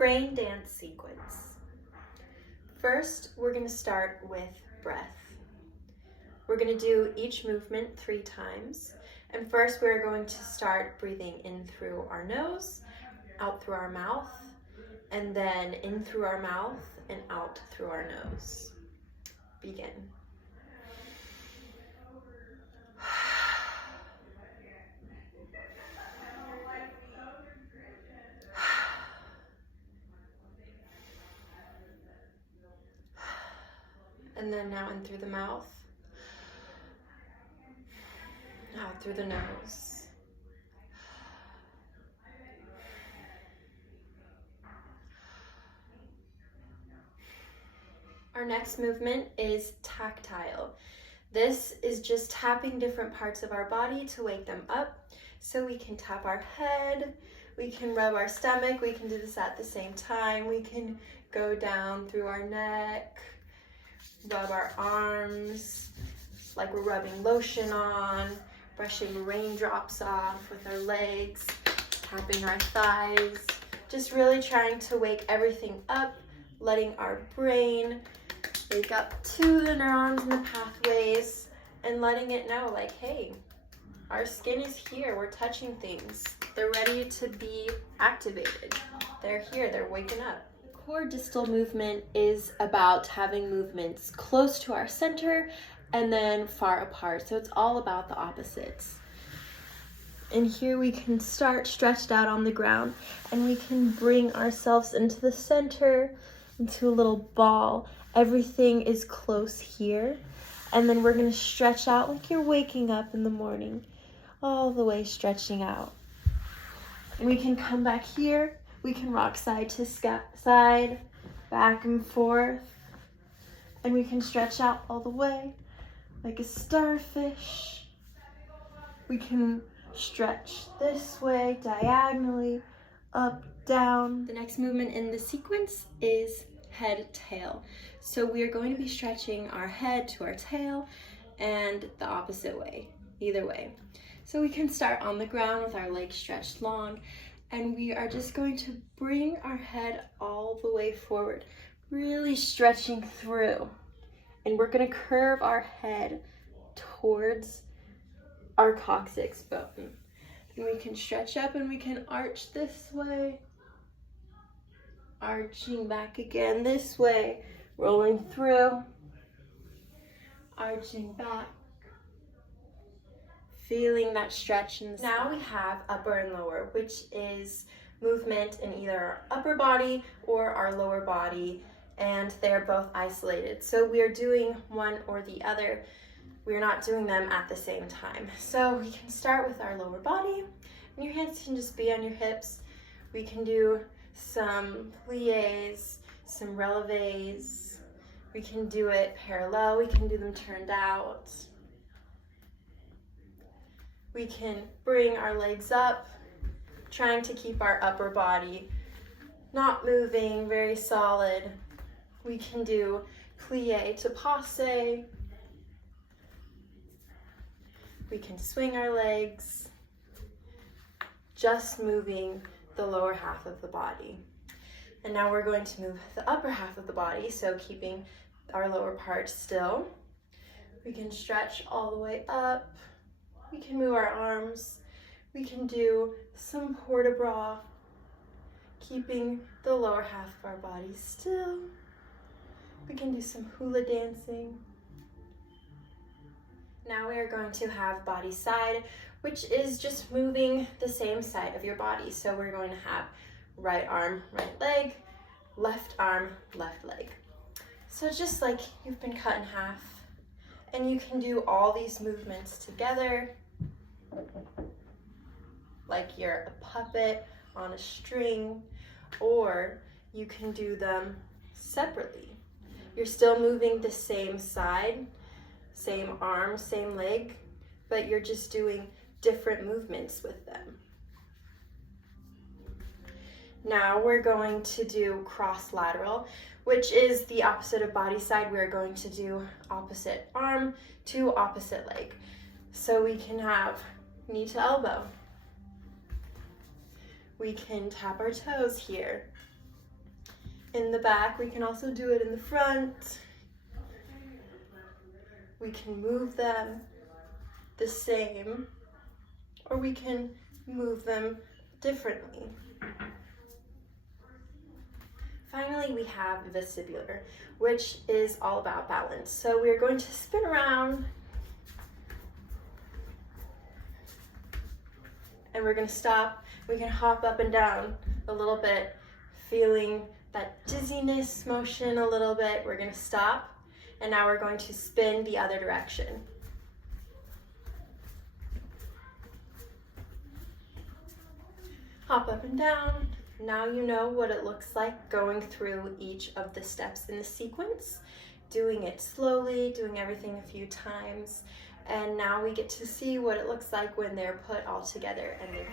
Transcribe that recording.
brain dance sequence. First, we're going to start with breath. We're going to do each movement 3 times. And first, we're going to start breathing in through our nose, out through our mouth, and then in through our mouth and out through our nose. Begin. And then now in through the mouth, out through the nose. Our next movement is tactile. This is just tapping different parts of our body to wake them up. So we can tap our head, we can rub our stomach, we can do this at the same time. We can go down through our neck, rub our arms like we're rubbing lotion on, brushing raindrops off with our legs, tapping our thighs, just really trying to wake everything up, letting our brain wake up to the neurons and the pathways and letting it know like, hey, our skin is here, we're touching things. They're ready to be activated. They're here, they're waking up. Core distal movement is about having movements close to our center and then far apart. So it's all about the opposites. And here we can start stretched out on the ground and we can bring ourselves into the center, into a little ball. Everything is close here. And then we're gonna stretch out like you're waking up in the morning, all the way stretching out. And we can come back here. We can rock side to side, back and forth. And we can stretch out all the way like a starfish. We can stretch this way, diagonally, up, down. The next movement in the sequence is head, tail. So we are going to be stretching our head to our tail and the opposite way, either way. So we can start on the ground with our legs stretched long, and we are just going to bring our head all the way forward, really stretching through. And we're gonna curve our head towards our coccyx bone. And we can stretch up and we can arch this way, arching back again this way, rolling through, arching back, feeling that stretch. Now we have upper and lower, which is movement in either our upper body or our lower body, and they're both isolated. So we are doing one or the other. We're not doing them at the same time. So we can start with our lower body, and your hands can just be on your hips. We can do some pliés, some relevés. We can do it parallel. We can do them turned out. We can bring our legs up, trying to keep our upper body not moving, very solid. We can do plié to passe. We can swing our legs, just moving the lower half of the body. And now we're going to move the upper half of the body, so keeping our lower part still. We can stretch all the way up. We can move our arms. We can do some port de bras, keeping the lower half of our body still. We can do some hula dancing. Now we are going to have body side, which is just moving the same side of your body. So we're going to have right arm, right leg, left arm, left leg. So just like you've been cut in half, and you can do all these movements together, like you're a puppet on a string, or you can do them separately. You're still moving the same side, same arm, same leg, but you're just doing different movements with them. Now we're going to do cross lateral, which is the opposite of body side. We're going to do opposite arm to opposite leg. So we can have knee to elbow. We can tap our toes here. in the back. We can also do it in the front. We can move them the same, or we can move them differently. Finally, we have vestibular, which is all about balance. So we're going to spin around, and we're going to stop. We can hop up and down a little bit, feeling that dizziness motion a little bit. We're going to stop, and now we're going to spin the other direction. Hop up and down. Now you know what it looks like going through each of the steps in the sequence, doing it slowly, doing everything a few times, and now we get to see what it looks like when they're put all together and they